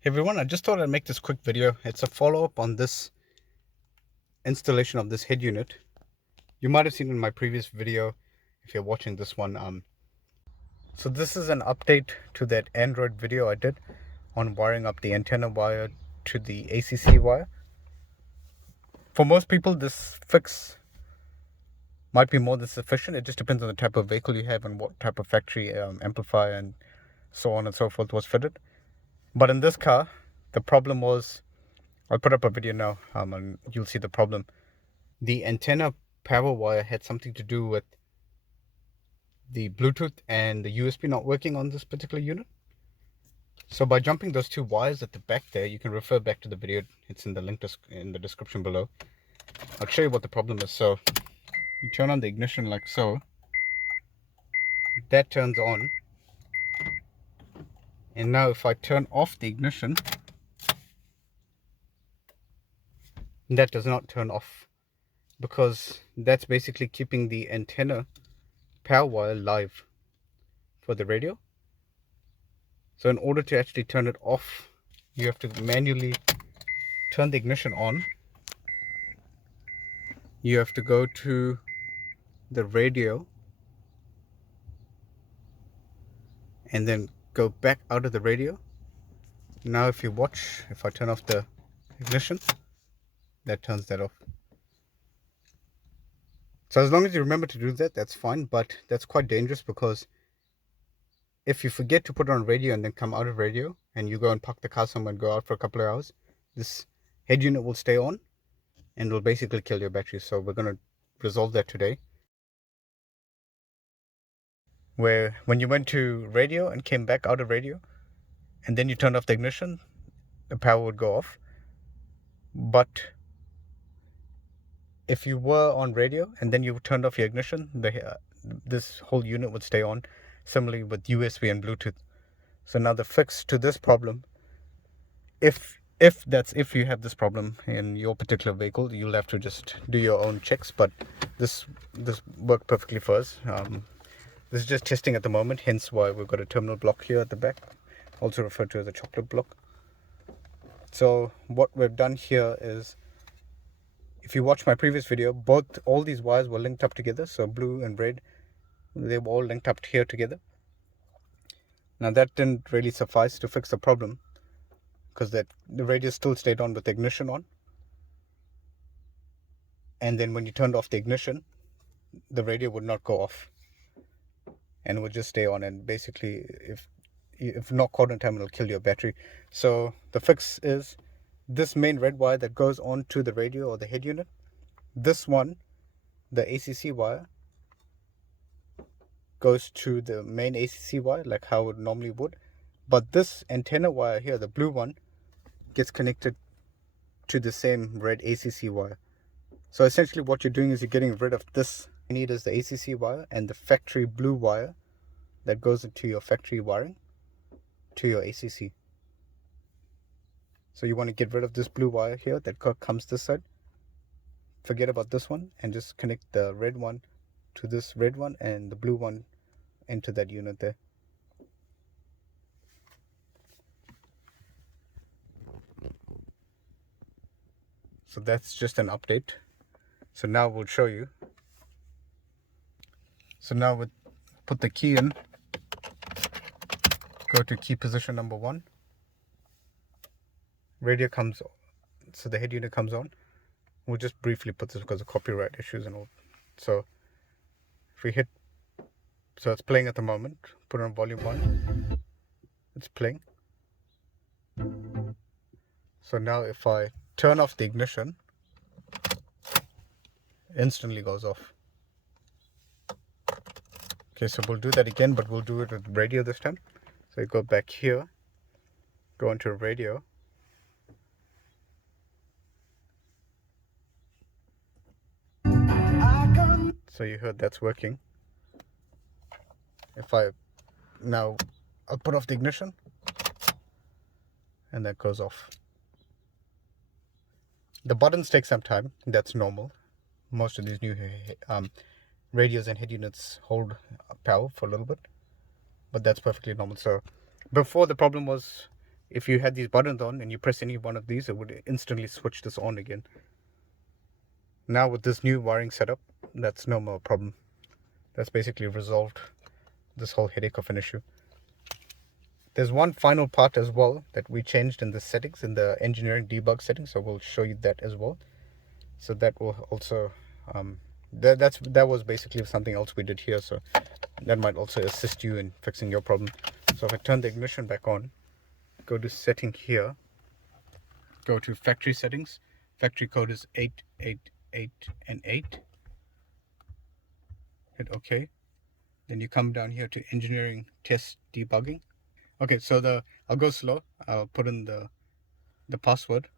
Hey everyone, I just thought I'd make this quick video. It's a follow-up on this installation of this head unit. You might have seen in my previous video if you're watching this one. So this is an update to that Android video I did on wiring up the antenna wire to the ACC wire. For most people, this fix might be more than sufficient. It just depends on the type of vehicle you have and what type of factory amplifier and so on and so forth was fitted. But in this car, the problem was, I'll put up a video now and you'll see the problem. The antenna power wire had something to do with the Bluetooth and the USB not working on this particular unit. So by jumping those two wires at the back there, you can refer back to the video. It's in the link in the description below. I'll show you what the problem is. So you turn on the ignition like so. That turns on. And now if I turn off the ignition, that does not turn off, because that's basically keeping the antenna power wire live for the radio. So in order to actually turn it off, you have to manually turn the ignition on. You have to go to the radio and then go back out of the radio. Now if you watch, if I turn off the ignition, that turns that off. So as long as you remember to do that, that's fine, but that's quite dangerous, because if you forget to put it on radio and then come out of radio and you go and park the car somewhere and go out for a couple of hours, this head unit will stay on and will basically kill your battery. So we're going to resolve that today, where when you went to radio and came back out of radio and then you turned off the ignition, the power would go off. But if you were on radio and then you turned off your ignition, this whole unit would stay on, similarly with USB and Bluetooth. So now the fix to this problem, if you have this problem in your particular vehicle, you'll have to just do your own checks, but this worked perfectly for us. This is just testing at the moment, hence why we've got a terminal block here at the back, also referred to as a chocolate block. So what we've done here is, if you watch my previous video, all these wires were linked up together. So blue and red, they were all linked up here together. Now that didn't really suffice to fix the problem, because the radio still stayed on with the ignition on. And then when you turned off the ignition, the radio would not go off and would just stay on. And basically, if not caught in time, it'll kill your battery. So the fix is this main red wire that goes on to the radio or the head unit. This one, the ACC wire, goes to the main ACC wire like how it normally would. But this antenna wire here, the blue one, gets connected to the same red ACC wire. So essentially what you're doing is you're getting rid of this. You need is the ACC wire and the factory blue wire that goes into your factory wiring to your ACC. So you want to get rid of this blue wire here that comes this side. Forget about this one and just connect the red one to this red one and the blue one into that unit there. So that's just an update. So now we'll show you. So now we'll put the key in, go to key position number 1. Radio comes on, so the head unit comes on. We'll just briefly put this because of copyright issues and all. So if we hit, so it's playing at the moment, put it on volume 1, it's playing. So now if I turn off the ignition, instantly goes off. Okay, so we'll do that again, but we'll do it with radio this time. So you go back here, go into radio. So you heard that's working. If I'll put off the ignition and that goes off. The buttons take some time, that's normal. Most of these new radios and head units hold power for a little bit, but that's perfectly normal. So before, the problem was if you had these buttons on and you press any one of these, it would instantly switch this on again. Now with this new wiring setup, that's no more problem. That's basically resolved this whole headache of an issue. There's one final part as well that we changed in the settings, in the engineering debug settings, so we'll show you that as well. So that will also that was basically something else we did here, so that might also assist you in fixing your problem. So if I turn the ignition back on, go to setting here, go to factory settings, factory code is 888 and 8, hit OK. Then you come down here to engineering test debugging. Okay, so I'll go slow. I'll put in the password.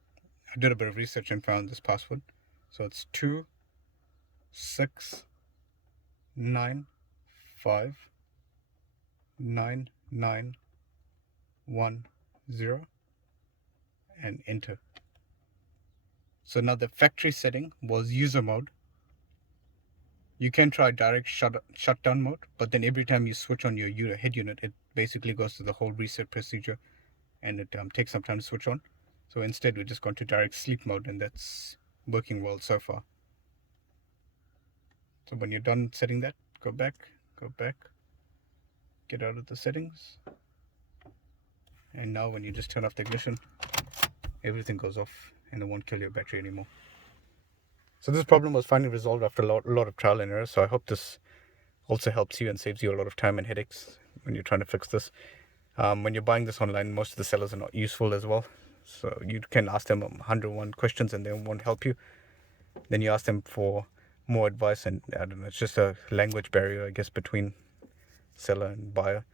I did a bit of research and found this password. So it's 269599910 and enter. So now the factory setting was user mode. You can try direct shutdown mode, but then every time you switch on your head unit, it basically goes through the whole reset procedure, and it takes some time to switch on. So instead, we're just going to direct sleep mode, and that's working well so far. So when you're done setting that, go back, get out of the settings, and now when you just turn off the ignition, everything goes off and it won't kill your battery anymore. So this problem was finally resolved after a lot of trial and error. So I hope this also helps you and saves you a lot of time and headaches when you're trying to fix this. When you're buying this online, most of the sellers are not useful as well. So you can ask them 101 questions and they won't help you. Then you ask them for more advice, and I don't know, it's just a language barrier, I guess, between seller and buyer.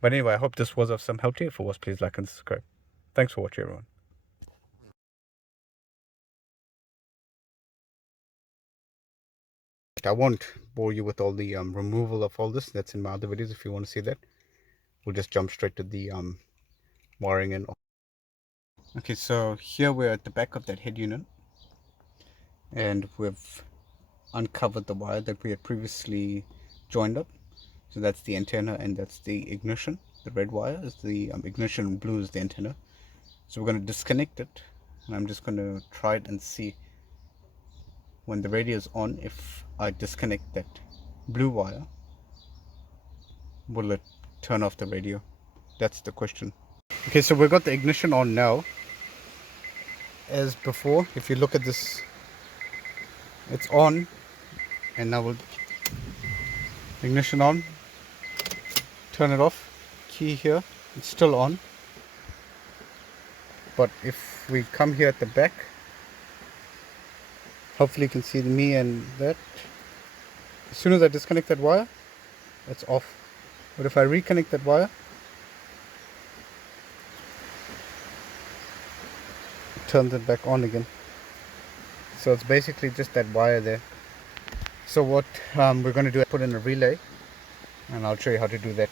But anyway, I hope this was of some help to you. If it was, please like and subscribe. Thanks for watching, everyone. I won't bore you with all the removal of all this. That's in my other videos. If you want to see that, we'll just jump straight to the wiring and all. Okay, so here we're at the back of that head unit, and we've uncovered the wire that we had previously joined up. So that's the antenna and that's the ignition. The red wire is the ignition, blue is the antenna. So we're going to disconnect it, and I'm just going to try it and see when the radio is on. If I disconnect that blue wire, will it turn off the radio? That's the question. Okay, so we've got the ignition on now. As before, if you look at this, it's on, and now we'll ignition on, turn it off, key here, it's still on. But if we come here at the back, hopefully you can see me and that. As soon as I disconnect that wire, it's off. But if I reconnect that wire, it turns it back on again. So it's basically just that wire there. So what we're going to do is put in a relay, and I'll show you how to do that.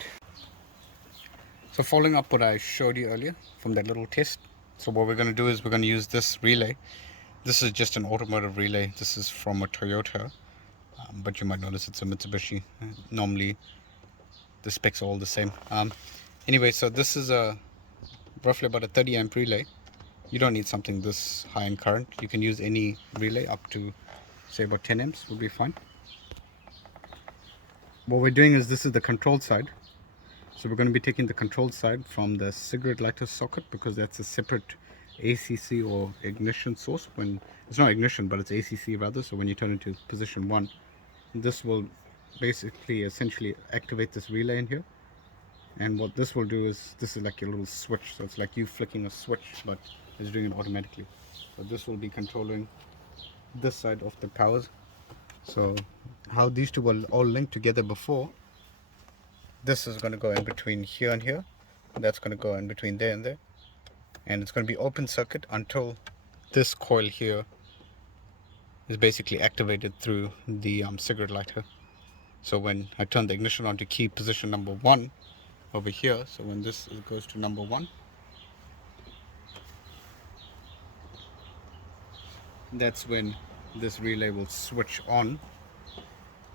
So following up what I showed you earlier from that little test, so what we're going to do is we're going to use this relay. This is just an automotive relay. This is from a Toyota, but you might notice it's a Mitsubishi. Normally the specs are all the same. Anyway, so this is a roughly about a 30 amp relay. You don't need something this high in current. You can use any relay up to say about 10 amps will be fine. What we're doing is, this is the control side. So we're going to be taking the control side from the cigarette lighter socket, because that's a separate ACC or ignition source. When it's not ignition, but it's ACC rather. So when you turn into position 1, this will basically essentially activate this relay in here. And what this will do is, this is like your little switch. So it's like you flicking a switch, but it's doing it automatically. So this will be controlling this side of the powers. So how these two were all linked together before, this is going to go in between here and here, that's going to go in between there and there, and it's going to be open circuit until this coil here is basically activated through the cigarette lighter. So when I turn the ignition on to key position number 1 over here, so when this goes to number 1, that's when this relay will switch on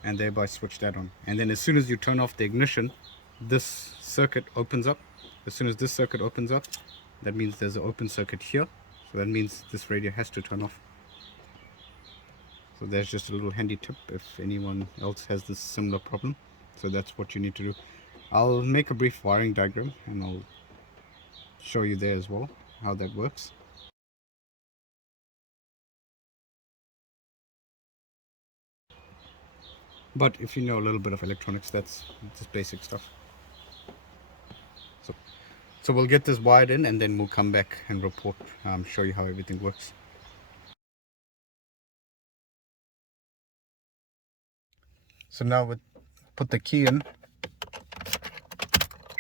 and thereby switch that on. And then as soon as you turn off the ignition, this circuit opens up. As soon as this circuit opens up, That means there's an open circuit here, so that means this radio has to turn off. So there's just a little handy tip if anyone else has this similar problem. So that's what you need to do. I'll make a brief wiring diagram and I'll show you there as well how that works. But if you know a little bit of electronics, that's just basic stuff. So we'll get this wired in and then we'll come back and report, show you how everything works. So now we'll put the key in,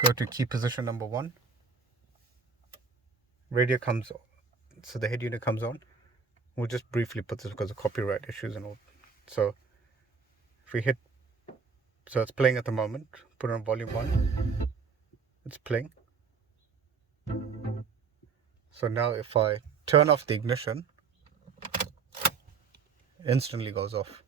go to key position number 1. Radio comes, so the head unit comes on. We'll just briefly put this because of copyright issues and all. So if we hit, so it's playing at the moment, put it on volume 1, it's playing. So now if I turn off the ignition, instantly goes off.